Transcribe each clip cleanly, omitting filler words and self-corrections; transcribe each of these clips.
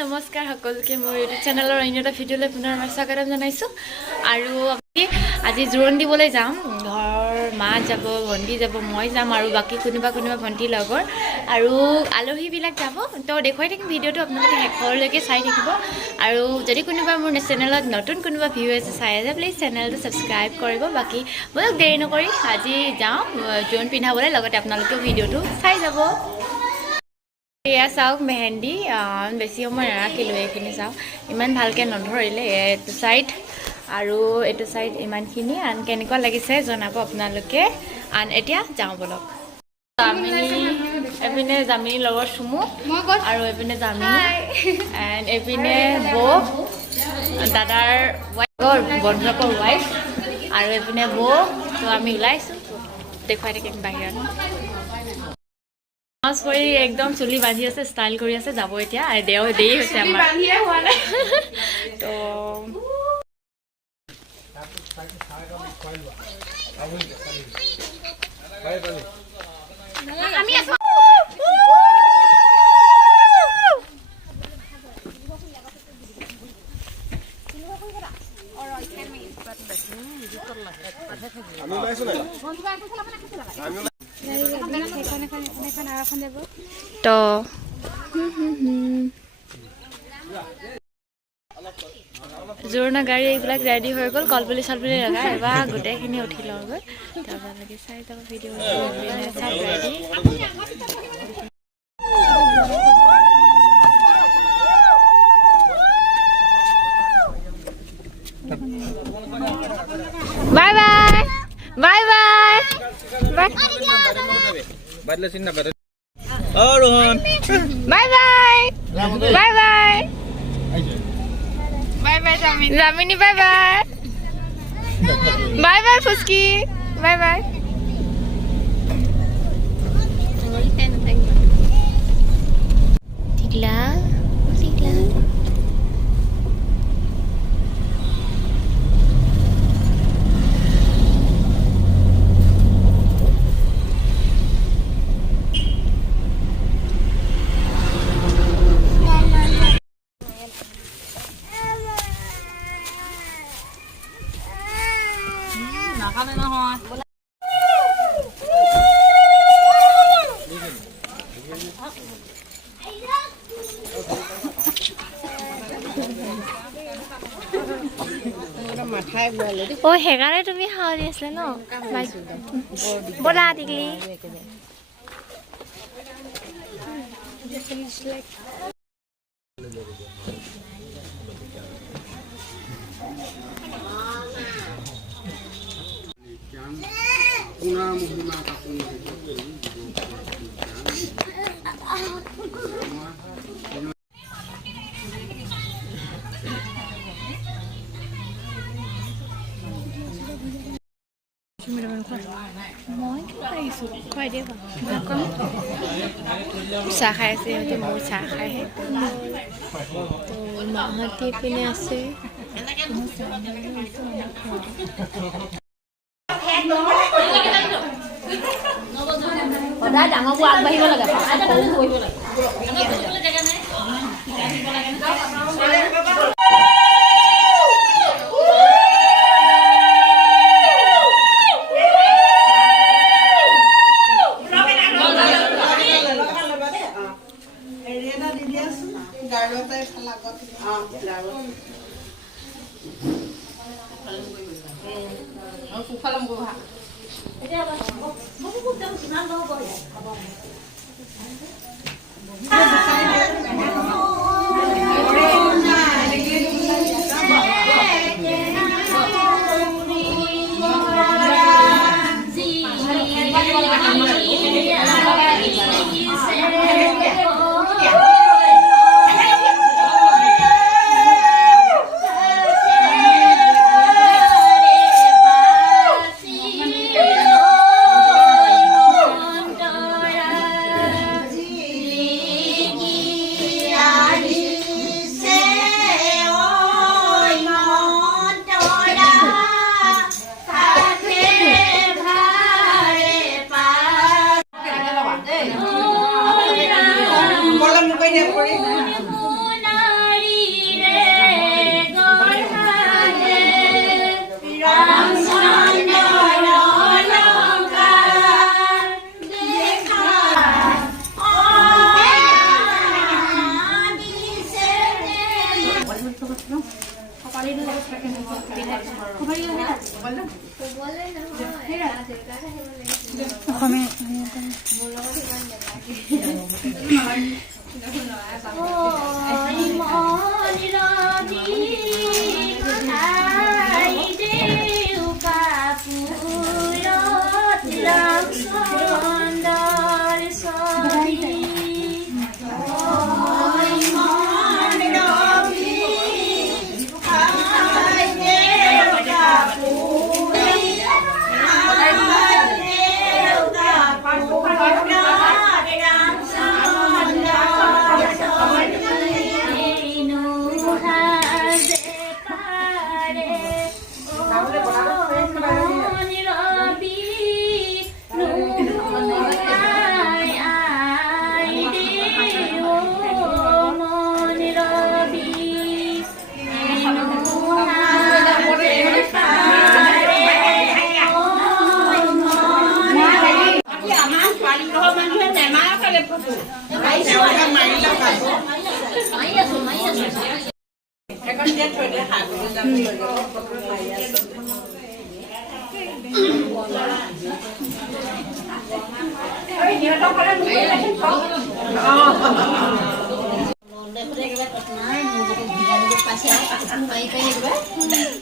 নমস্কাৰ সকলোকে মোৰ ইউটিউব চেনেলৰ অন্য এটা ভিডিঅ'লৈ পুনৰবাৰ স্বাগতম জনাইছোঁ। আৰু আমি আজি জোৰোণ দিবলৈ যাম। ঘৰৰ মা যাব, ভণ্টি যাব, মই যাম আৰু বাকী কোনোবা ভণ্টিৰ লগৰ আৰু আলহীবিলাক যাব। তো দেখুৱাই থাকিম ভিডিঅ'টো, আপোনালোকে শেষলৈকে চাই থাকিব। আৰু যদি কোনোবা মোৰ চেনেলত নতুন কোনোবা ভিউ আছে চাই আছে, প্লিজ চেনেলটো ছাবস্ক্ৰাইব কৰিব। বাকী বলক দেৰি নকৰি আজি যাওঁ জোৰোণ পিন্ধাবলৈ, লগতে আপোনালোকেও ভিডিঅ'টো চাই যাব। এয়া চাওক মেহেন্দি, বেছি সময় নাৰাখিলোঁ, এইখিনি চাওক ইমান ভালকৈ নধৰিলে। এইটো ছাইড আৰু এইটো ছাইড ইমানখিনি আন কেনেকুৱা লাগিছে জনাব আপোনালোকে। আন এতিয়া যাওঁ বলক। এপিনে জামিনীৰ লগৰ চুমু আৰু এইপিনে জামিনী এণ্ড এইপিনে বৌ, দাদাৰ ৱাইফৰ বন্ধুকৰ ৱাইফ আৰু এইপিনে বৌ। তো আমি ওলাইছোঁ, দেখুৱাই থাকিম বাহিৰত। মাছ কৰি একদম চুলি বান্ধি আছে, ষ্টাইল কৰি আছে, যাব এতিয়া। দেৰি হৈছে আমাৰ। তো জোৰোণৰ গাড়ী এইবিলাক ৰেডি হৈ গ'ল, কলপুলি চলপুলি লগাই এবাৰ গোটেইখিনি উঠি লওঁগৈ। আপোনালোকে চাই যাব ভিডিঅ'। চব ready. Bye bye bye bye bye bye bye bye bye Jamini, bye bye bye bye ফুচকি, bye bye. টিকলা টিকলা ও সেইকাৰণে তুমি সাৱলি আছিলে ন। ব'লা টিকলি। মই আহিছোঁ খুৱাই দিয়ে চাহ খাই আছে সিহঁতে, মোৰ চাহ খাইহে। তো মাহঁতে পিনে আছে। সদায় ডাঙৰবোৰ আগবাঢ়িব লাগে, সৰু কৰিব লাগে।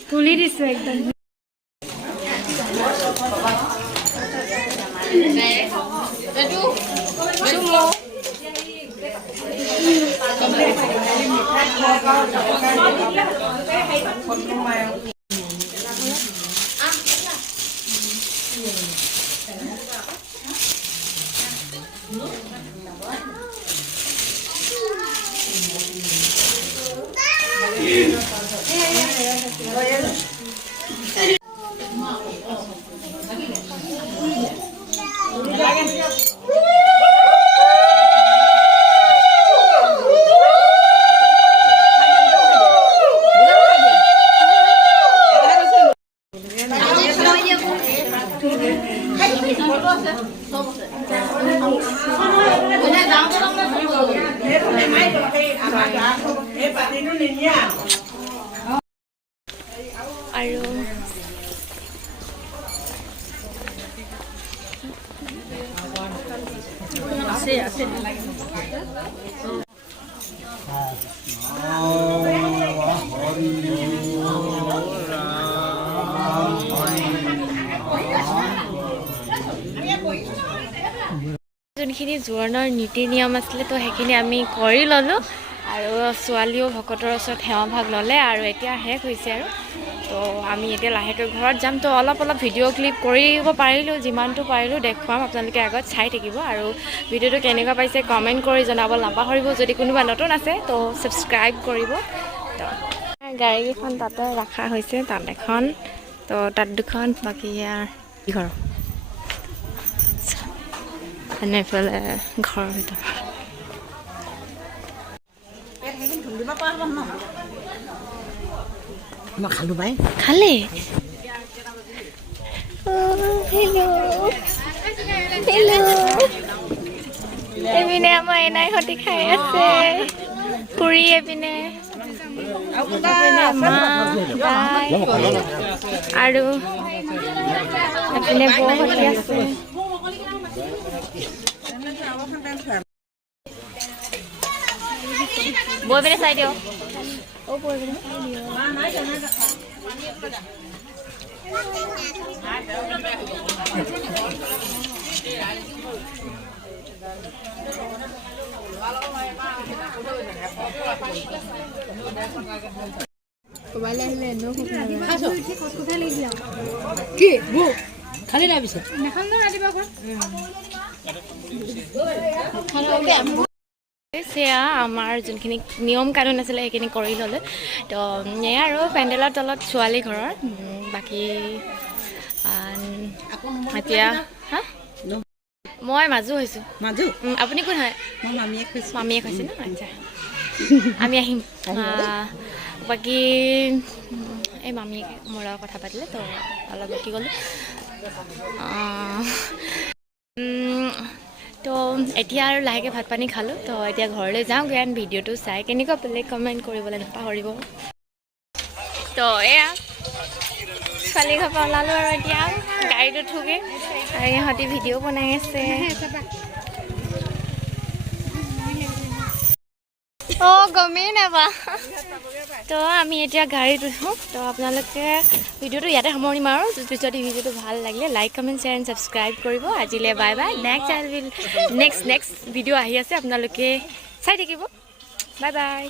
তুলি দিছো একদম আৰু যোনখিনি জোৰোণৰ নীতি নিয়ম আছিলে তো সেইখিনি আমি কৰি ল'লোঁ আৰু ছোৱালীও ভকতৰ ওচৰত সেৱা ভাগ ল'লে আৰু এতিয়া শেষ হৈছে আৰু তো আমি এতিয়া লাহেকৈ ঘৰত যাম তো অলপ ভিডিঅ' ক্লিপ কৰিব পাৰিলোঁ যিমানটো পাৰিলোঁ দেখুৱাম আপোনালোকে আগত চাই থাকিব আৰু ভিডিঅ'টো কেনেকুৱা পাইছে কমেণ্ট কৰি জনাব নাপাহৰিব যদি কোনোবা নতুন আছে তো ছাবস্ক্ৰাইব কৰিব তো গাড়ীকেইখন তাতে ৰখা হৈছে তাত এখন তো তাত দুখন বাকী ঘৰ এইফালে ঘৰৰ ভিতৰত খালো বাই খালে এইপিনে আমাৰ এনাই সতি খাই আছে পুৰি এইপিনে আৰু এইপিনে বৌ সতি আছে বৈ পিনে চাই দিওঁ খালি নাই পিছে সেয়া আমাৰ যোনখিনি নিয়ম কানুন আছিলে সেইখিনি কৰি ল'লে তো এয়া আৰু পেণ্ডেলৰ তলত ছোৱালী ঘৰৰ বাকী এতিয়া মই মাজু হৈছোঁ। মাজু আপুনি কোন হয়? মই মামীয়ে কৈছোঁ। মামীয়ে কৈছে ন? আচ্ছা আমি আহিম। বাকী এই মামীয়ে মোৰ লগত কথা পাতিলে তো অলপ ৰখি গ'লোঁ। তো এতিয়া আৰু লাহেকৈ ভাত পানী খালোঁ। তো এতিয়া ঘৰলৈ যাওঁগৈ এণ্ড ভিডিঅ'টো চাই কেনেকুৱা পালে কমেণ্ট কৰিবলৈ নাপাহৰিব। তো এয়া ছোৱালী ঘৰৰ পৰা ওলালোঁ আৰু এতিয়া গাড়ীত উঠোগৈ আৰু ইহঁতি ভিডিঅ' বনাই আছে। অঁ গমেই নাপা। তো আমি এতিয়া গাড়ীত উঠোঁ। তো আপোনালোকে ভিডিঅ'টো ইয়াতে সামৰণি মাৰোঁ। পিছত এই ভিডিঅ'টো ভাল লাগিলে like comment share and subscribe কৰিব। আজিলৈ বাই বাই। নেক্সট ভিডিঅ' আহি আছে, আপোনালোকে চাই থাকিব। Bye bye.